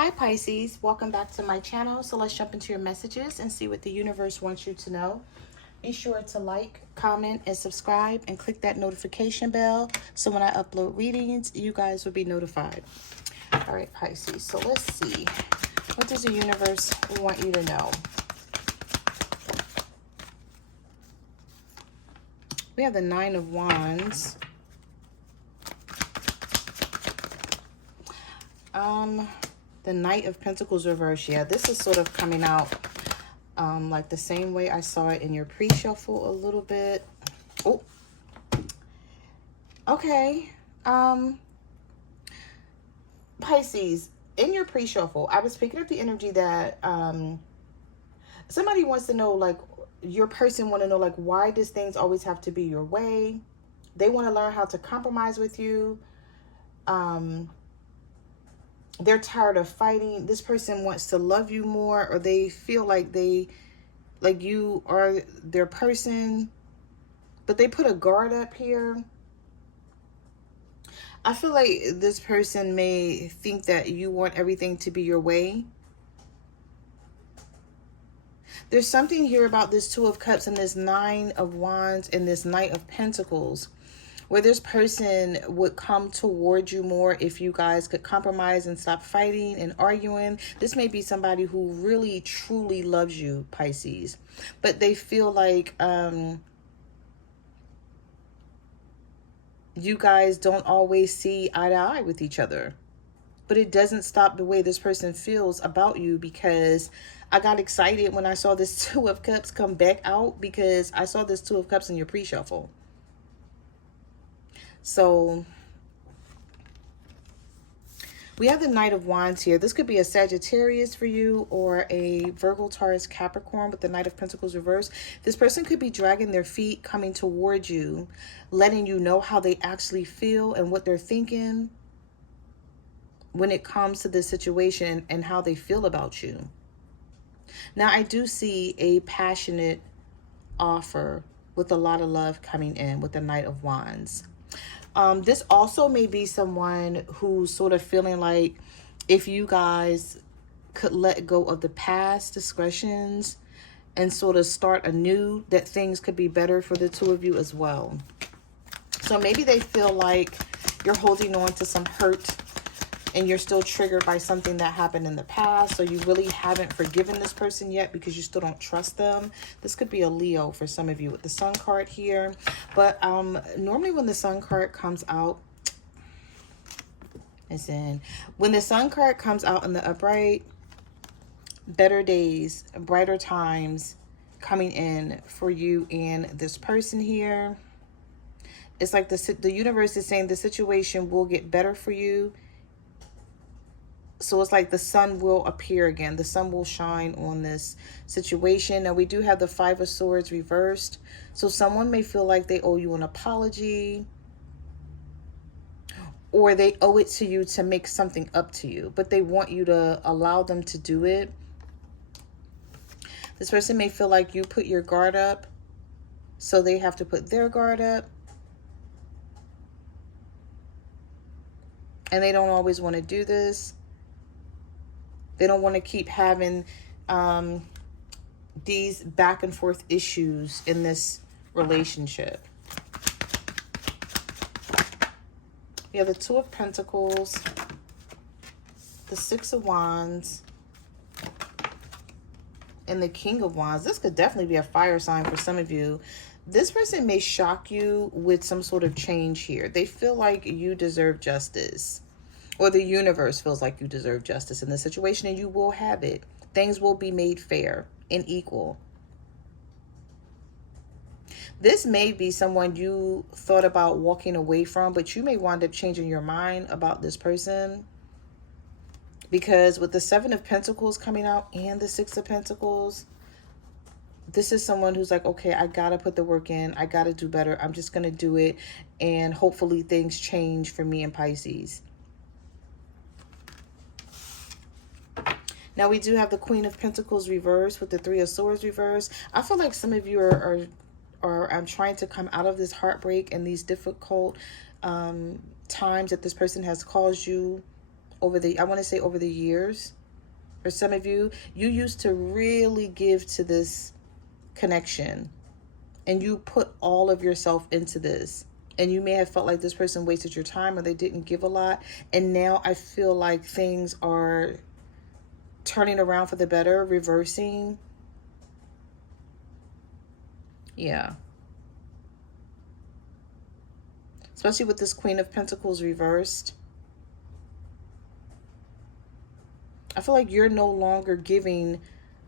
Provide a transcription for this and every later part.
Hi Pisces, welcome back to my channel. So let's jump into your messages and see what the universe wants you to know. Be sure to like, comment, and subscribe and click that notification bell so when I upload readings, you guys will be notified. All right, Pisces, so let's see. What does the universe want you to know? We have the Nine of Wands. The Knight of Pentacles reverse. Yeah, this is sort of coming out like the same way I saw it in your pre-shuffle a little bit. Oh, okay. Pisces, in your pre-shuffle, I was picking up the energy that somebody wants to know, like, your person want to know, like, why does things always have to be your way? They want to learn how to compromise with you. They're tired of fighting. This person wants to love you more, or they feel like you are their person, but they put a guard up here. I feel like this person may think that you want everything to be your way. There's something here about this Two of Cups and this Nine of Wands and this Knight of Pentacles, where this person would come toward you more if you guys could compromise and stop fighting and arguing. This may be somebody who really, truly loves you, Pisces. But they feel like you guys don't always see eye to eye with each other. But it doesn't stop the way this person feels about you, because I got excited when I saw this Two of Cups come back out, because I saw this Two of Cups in your pre-shuffle. So we have the Knight of Wands here. This could be a Sagittarius for you, or a Virgo, Taurus, Capricorn with the Knight of Pentacles reverse. This person could be dragging their feet, coming towards you, letting you know how they actually feel and what they're thinking when it comes to this situation and how they feel about you. Now, I do see a passionate offer with a lot of love coming in with the Knight of Wands. This also may be someone who's sort of feeling like if you guys could let go of the past discretions and sort of start anew, that things could be better for the two of you as well. So maybe they feel like you're holding on to some hurt and you're still triggered by something that happened in the past, so you really haven't forgiven this person yet because you still don't trust them. This could be a Leo for some of you with the Sun card here. But normally when the Sun card comes out, when the Sun card comes out in the upright, better days, brighter times coming in for you and this person here. It's like the universe is saying the situation will get better for you. So it's like the sun will appear again. The sun will shine on this situation. Now, we do have the Five of Swords reversed. So someone may feel like they owe you an apology, or they owe it to you to make something up to you, but they want you to allow them to do it. This person may feel like you put your guard up, so they have to put their guard up. And they don't always want to do this. They don't want to keep having these back and forth issues in this relationship. We have the Two of Pentacles, the Six of Wands, and the King of Wands. This could definitely be a fire sign for some of you. This person may shock you with some sort of change here. They feel like you deserve justice, or the universe feels like you deserve justice in this situation, and you will have it. Things will be made fair and equal. This may be someone you thought about walking away from, but you may wind up changing your mind about this person. Because with the Seven of Pentacles coming out and the Six of Pentacles, this is someone who's like, okay, I got to put the work in. I got to do better. I'm just going to do it. And hopefully things change for me and Pisces. Now, we do have the Queen of Pentacles reversed with the Three of Swords reversed. I feel like some of you are trying to come out of this heartbreak and these difficult times that this person has caused you over the, I want to say over the years. For some of you, you used to really give to this connection and you put all of yourself into this. And you may have felt like this person wasted your time or they didn't give a lot. And now I feel like things are turning around for the better, reversing. Yeah. Especially with this Queen of Pentacles reversed. I feel like you're no longer giving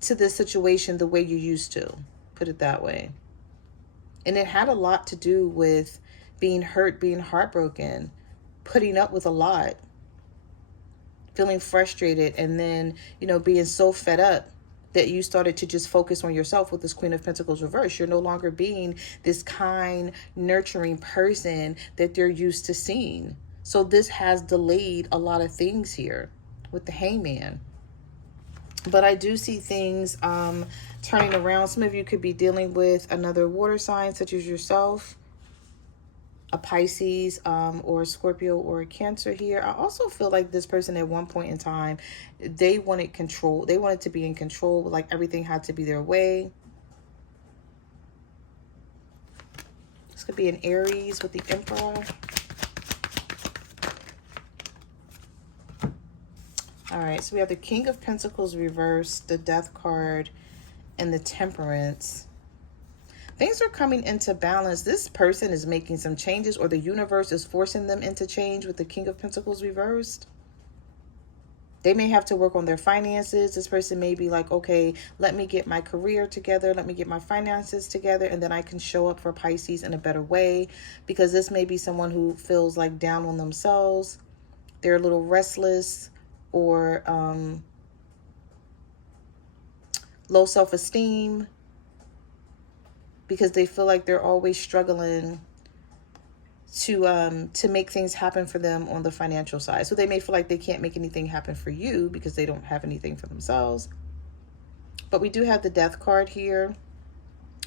to this situation the way you used to. Put it that way. And it had a lot to do with being hurt, being heartbroken, putting up with a lot, feeling frustrated, and then, you know, being so fed up that you started to just focus on yourself with this Queen of Pentacles reverse. You're no longer being this kind, nurturing person that they're used to seeing. So this has delayed a lot of things here with the Hangman. But I do see things turning around. Some of you could be dealing with another water sign, such as yourself, a Pisces or a Scorpio or a Cancer here. I also feel like this person at one point in time, they wanted control. They wanted to be in control, like everything had to be their way. This could be an Aries with the Emperor. All right, so we have the King of Pentacles reversed, the Death card, and the Temperance. Things are coming into balance. This person is making some changes, or the universe is forcing them into change with the King of Pentacles reversed. They may have to work on their finances. This person may be like, okay, let me get my career together. Let me get my finances together. And then I can show up for Pisces in a better way. Because this may be someone who feels like down on themselves. They're a little restless or low self-esteem. Because they feel like they're always struggling to make things happen for them on the financial side. So they may feel like they can't make anything happen for you because they don't have anything for themselves. But we do have the Death card here,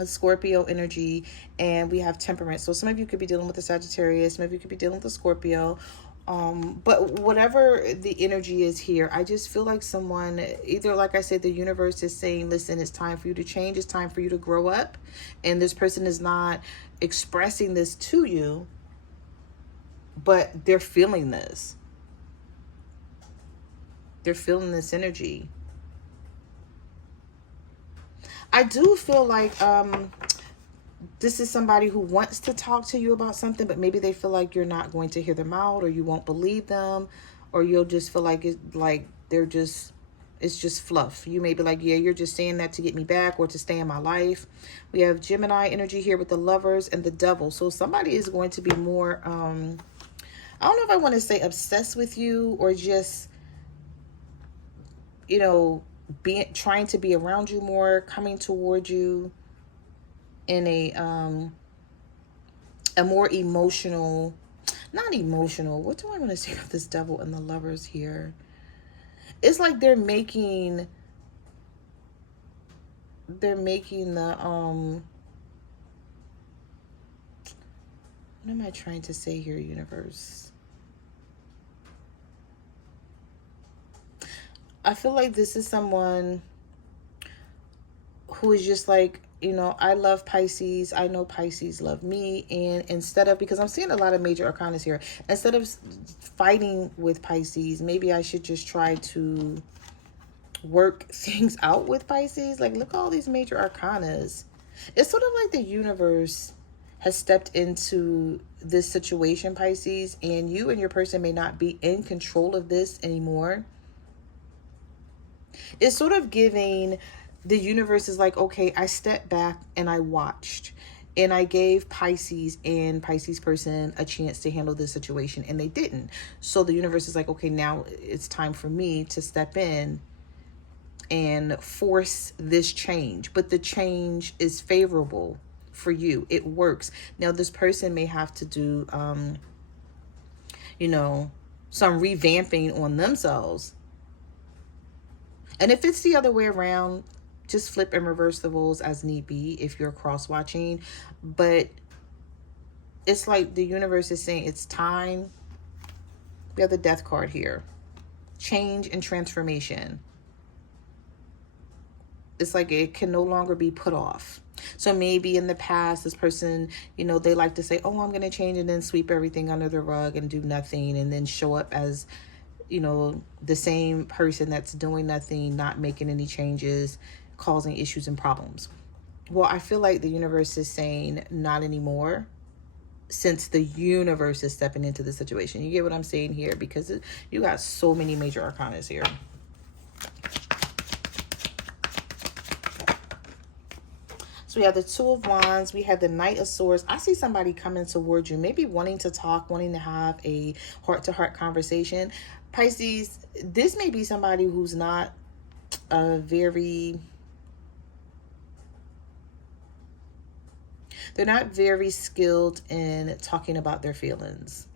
a Scorpio energy, and we have Temperance. So some of you could be dealing with the Sagittarius, some of you could be dealing with the Scorpio. But whatever the energy is here, I just feel like someone, either, like I said, the universe is saying, listen, it's time for you to change. It's time for you to grow up. And this person is not expressing this to you, but they're feeling this. They're feeling this energy. I do feel like this is somebody who wants to talk to you about something, but maybe they feel like you're not going to hear them out, or you won't believe them, or you'll just feel like it's just fluff. You may be like, yeah, you're just saying that to get me back or to stay in my life. We have Gemini energy here with the Lovers and the Devil. So somebody is going to be more, I don't know if I want to say obsessed with you, or just, you know, trying to be around you more, coming toward you in a more emotional, not emotional, what do I want to say about this Devil and the Lovers here? It's like they're making the what am I trying to say here, universe? I feel like this is someone who is just like, you know, I love Pisces. I know Pisces love me. And instead of, because I'm seeing a lot of major arcanas here, instead of fighting with Pisces, maybe I should just try to work things out with Pisces. Like, look at all these major arcanas. It's sort of like the universe has stepped into this situation, Pisces, and you and your person may not be in control of this anymore. It's sort of giving, the universe is like, okay, I stepped back and I watched, and I gave Pisces and Pisces person a chance to handle this situation, and they didn't. So the universe is like, okay, now it's time for me to step in and force this change. But the change is favorable for you. It works. Now this person may have to do, you know, some revamping on themselves. And if it's the other way around, just flip and reverse the roles as need be if you're cross-watching. But it's like the universe is saying it's time. We have the Death card here. change and transformation. It's like it can no longer be put off. So maybe in the past, this person, you know, they like to say, oh, I'm going to change, and then sweep everything under the rug and do nothing, and then show up as, you know, the same person that's doing nothing, not making any changes, causing issues and problems. Well, I feel like the universe is saying not anymore, since the universe is stepping into the situation. You get what I'm saying here? Because you got so many major arcana here. So we have the Two of Wands. We have the Knight of Swords. I see somebody coming towards you, maybe wanting to talk, wanting to have a heart-to-heart conversation. Pisces, this may be somebody who's not a very... They're not very skilled in talking about their feelings.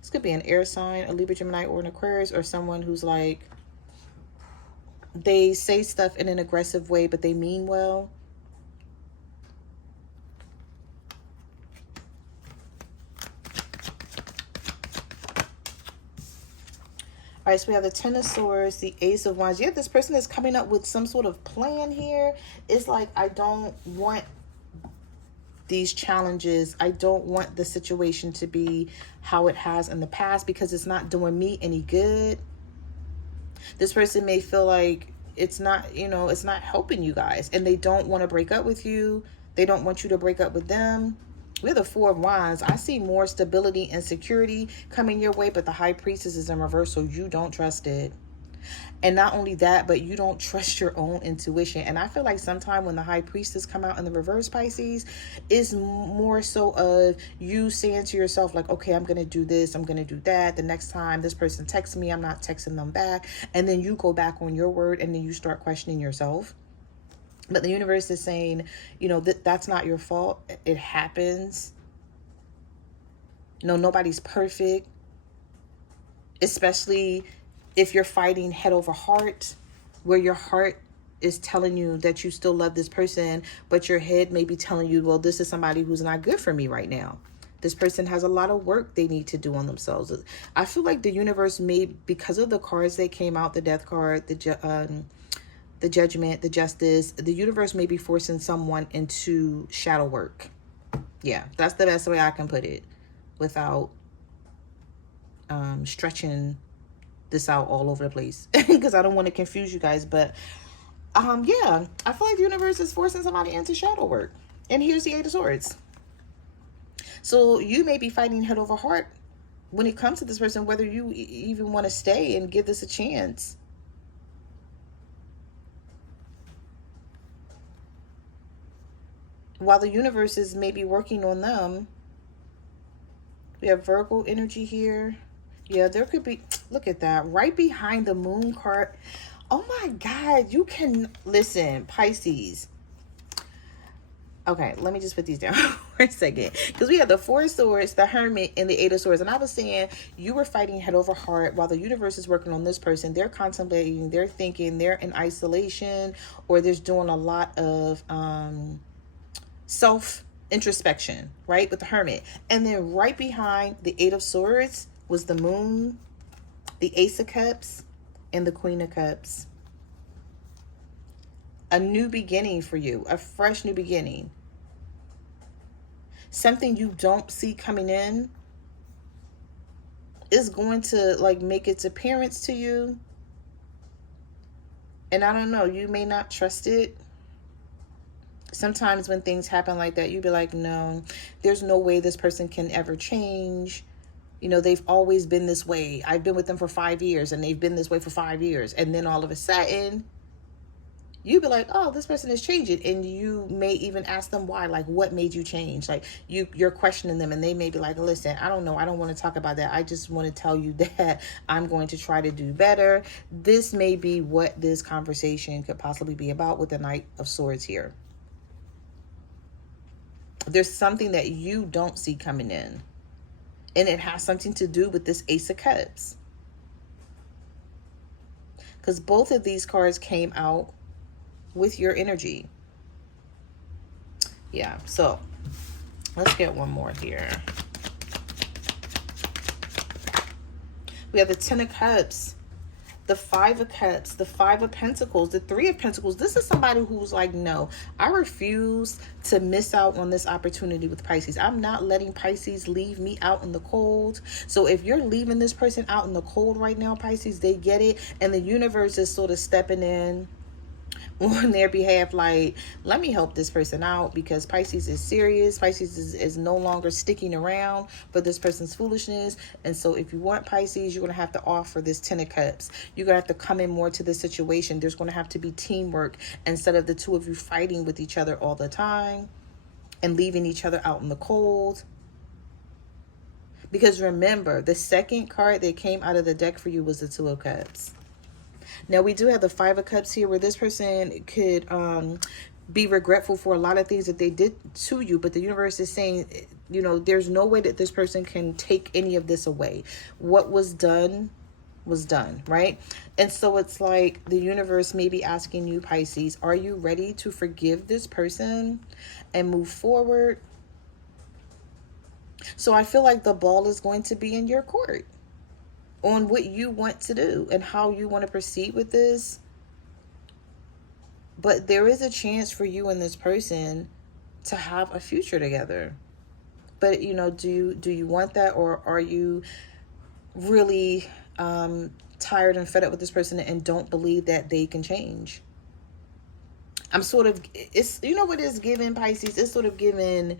This could be an air sign, a Libra, Gemini, or an Aquarius, or someone who's like... They say stuff in an aggressive way, but they mean well. All right, so we have the Ten of Swords, the Ace of Wands. Yeah, this person is coming up with some sort of plan here. It's like, I don't want these challenges. I don't want the situation to be how it has in the past, because it's not doing me any good. This person may feel like it's not, you know, it's not helping you guys, and they don't want to break up with you. They don't want you to break up with them. We have the Four of Wands. I see more stability and security coming your way, but the High Priestess is in reverse, so you don't trust it. And not only that, but you don't trust your own intuition. And I feel like sometimes when the High Priestess come out in the reverse, Pisces, is more so of you saying to yourself, like, okay, I'm going to do this, I'm going to do that. The next time this person texts me, I'm not texting them back. And then you go back on your word, and then you start questioning yourself. But the universe is saying, you know, that's not your fault. It happens. No, nobody's perfect. Especially if you're fighting head over heart, where your heart is telling you that you still love this person, but your head may be telling you, well, this is somebody who's not good for me right now. This person has a lot of work they need to do on themselves. I feel like the universe may, because of the cards that came out, the Death card, the Judgment, the Justice, the universe may be forcing someone into shadow work. Yeah, that's the best way I can put it without stretching this out all over the place, because I don't want to confuse you guys. But yeah, I feel like the universe is forcing somebody into shadow work. And here's the Eight of Swords. So you may be fighting head over heart when it comes to this person, whether you even want to stay and give this a chance. While the universe is maybe working on them. We have Virgo energy here. Yeah, there could be, look at that, right behind the Moon card. Oh my God, you can, listen, Pisces. Okay, let me just put these down for a second. Because we have the Four of Swords, the Hermit, and the Eight of Swords. And I was saying, you were fighting head over heart while the universe is working on this person. They're contemplating, they're thinking, they're in isolation, or they're doing a lot of self-introspection, right, with the Hermit. And then right behind the Eight of Swords was the Moon, the Ace of Cups, and the Queen of Cups. A new beginning for you, a fresh new beginning. Something you don't see coming in is going to like make its appearance to you. And I don't know, you may not trust it. Sometimes when things happen like that, you be like, no, there's no way this person can ever change. You know, they've always been this way. I've been with them for 5 years and they've been this way for 5 years. And then all of a sudden, you be like, oh, this person is changing. And you may even ask them why, like, what made you change? Like, you're questioning them, and they may be like, listen, I don't know. I don't want to talk about that. I just want to tell you that I'm going to try to do better. This may be what this conversation could possibly be about with the Knight of Swords here. There's something that you don't see coming in. And it has something to do with this Ace of Cups. Because both of these cards came out with your energy. Yeah, so let's get one more here. We have the Ten of Cups, the Five of Cups, the Five of Pentacles, the Three of Pentacles. This is somebody who's like, no, I refuse to miss out on this opportunity with Pisces. I'm not letting Pisces leave me out in the cold. So if you're leaving this person out in the cold right now, Pisces, they get it. And the universe is sort of stepping in on their behalf, like, let me help this person out, because Pisces is serious. Pisces is no longer sticking around for this person's foolishness. And so if you want Pisces, you're going to have to offer this Ten of Cups. You're going to have to come in more to the situation. There's going to have to be teamwork instead of the two of you fighting with each other all the time and leaving each other out in the cold. Because remember, the second card that came out of the deck for you was the Two of Cups. Now, we do have the Five of Cups here, where this person could be regretful for a lot of things that they did to you. But the universe is saying, you know, there's no way that this person can take any of this away. What was done, right? And so it's like the universe may be asking you, Pisces, are you ready to forgive this person and move forward? So I feel like the ball is going to be in your court on what you want to do and how you want to proceed with this. But there is a chance for you and this person to have a future together. But, you know, do you want that, or are you really tired and fed up with this person and don't believe that they can change? I'm sort of, it's, you know what it's giving, Pisces? It's sort of giving,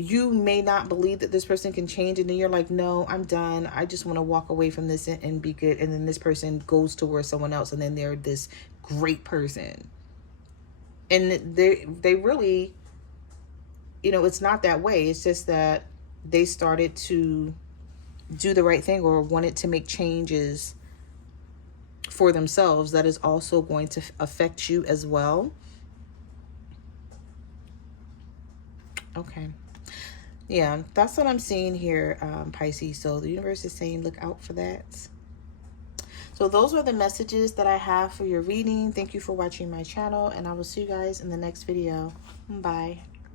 you may not believe that this person can change, and then you're like, no, I'm done. I just want to walk away from this and be good. And then this person goes towards someone else, and then they're this great person. And they really, you know, it's not that way. It's just that they started to do the right thing or wanted to make changes for themselves that is also going to affect you as well. Okay. Yeah, that's what I'm seeing here, Pisces. So the universe is saying, look out for that. So those are the messages that I have for your reading. Thank you for watching my channel, and I will see you guys in the next video. Bye.